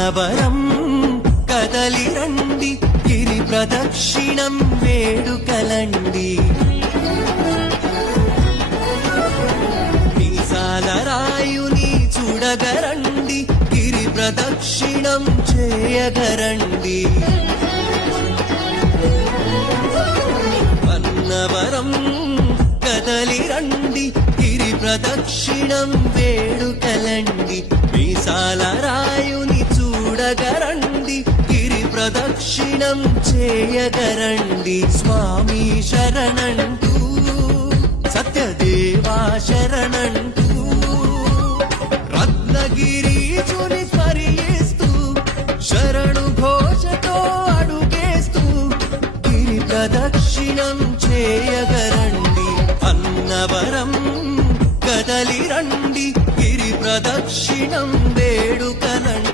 అన్నవరం కదలి రండి గిరి ప్రదక్షిణం వేడుకలండి మీసాల రాయుని చూడగరండి గిరి ప్రదక్షిణం చేయగరండి అన్నవరం కదలి రండి గిరి ప్రదక్షిణం వేడుకలండి మీసాల రాయుని చూడగరండి గిరి ప్రదక్షిణం చేయగరండి స్వామి శరణంటూ సత్యదేవా శరణంటూ రత్నగిరీశుని స్మరిస్తూ శరణు ఘోషతో అడుగేస్తూ గిరి ప్రదక్షిణం చేయగరండి అన్నవరం కదలి రండి గిరి ప్రదక్షిణం వేడుకలండి